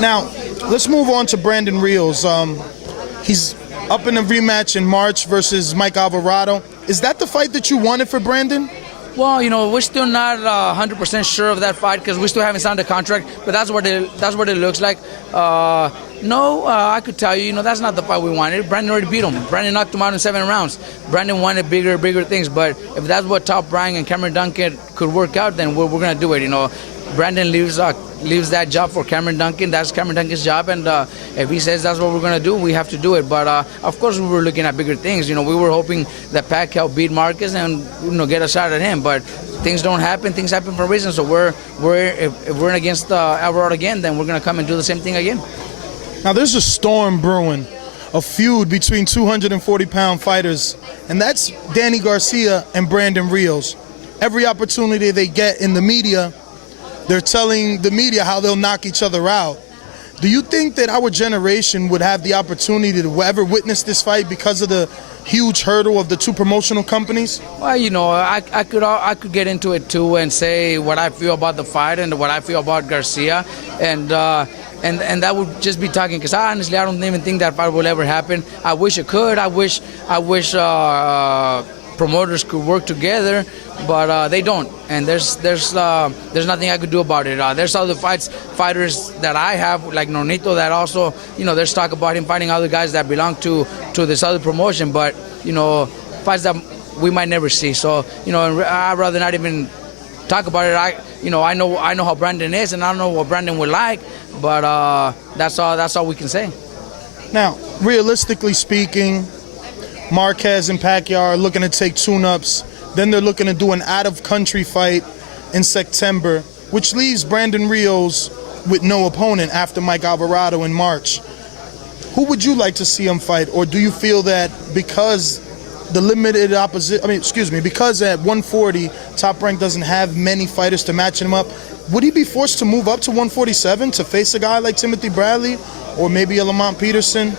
Now, let's move on to Brandon Rios. He's up in a rematch in March versus Mike Alvarado. Is that the fight that you wanted for Brandon? Well, we're still not 100% sure of that fight because we still haven't signed a contract. But that's what it looks like. I could tell you, that's not the fight we wanted. Brandon already beat him. Brandon knocked him out in 7 rounds. Brandon wanted bigger things. But if that's what Top Rank and Cameron Duncan could work out, then we're gonna do it. Brandon leaves that job for Cameron Duncan. That's Cameron Duncan's job, and if he says that's what we're gonna do, we have to do it. But of course, we were looking at bigger things. We were hoping that Pacquiao beat Marquez and get a shot at him. But things don't happen. Things happen for a reason. So if we're against Alvarado again, then we're gonna come and do the same thing again. Now there's a storm brewing, a feud between 240-pound fighters, and that's Danny Garcia and Brandon Rios. Every opportunity they get in the media, they're telling the media how they'll knock each other out. Do you think that our generation would have the opportunity to ever witness this fight because of the huge hurdle of the two promotional companies? Well, I could get into it too and say what I feel about the fight and what I feel about Garcia, and that would just be talking because I don't even think that fight will ever happen. I wish it could. I wish promoters could work together, but they don't, and there's nothing I could do about it. There's other fighters that I have, like Nonito, that also, there's talk about him fighting other guys that belong to this other promotion, but fights that we might never see. So I'd rather not even talk about it. I know how Brandon is, and I don't know what Brandon would like, but that's all we can say. Now, realistically speaking, Marquez and Pacquiao are looking to take tune-ups. Then they're looking to do an out-of-country fight in September, which leaves Brandon Rios with no opponent after Mike Alvarado in March. Who would you like to see him fight? Or do you feel that because because at 140, Top Rank doesn't have many fighters to match him up, would he be forced to move up to 147 to face a guy like Timothy Bradley or maybe a Lamont Peterson?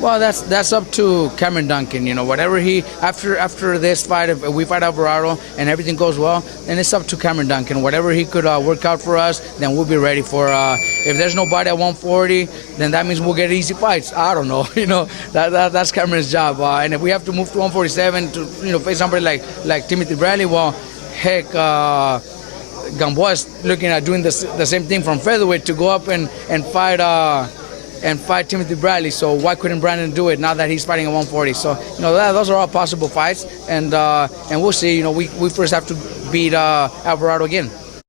Well, that's up to Cameron Duncan. Whatever after this fight, if we fight Alvarado and everything goes well, then it's up to Cameron Duncan. Whatever he could work out for us, then we'll be ready for. If there's nobody at 140, then that means we'll get easy fights. I don't know. That's Cameron's job. And if we have to move to 147 to face somebody like Timothy Bradley, well, heck. Gamboa is looking at doing the same thing from featherweight to go up and fight Timothy Bradley. So why couldn't Brandon do it now that he's fighting at 140? So those are all possible fights, and we'll see. We first have to beat Alvarado again.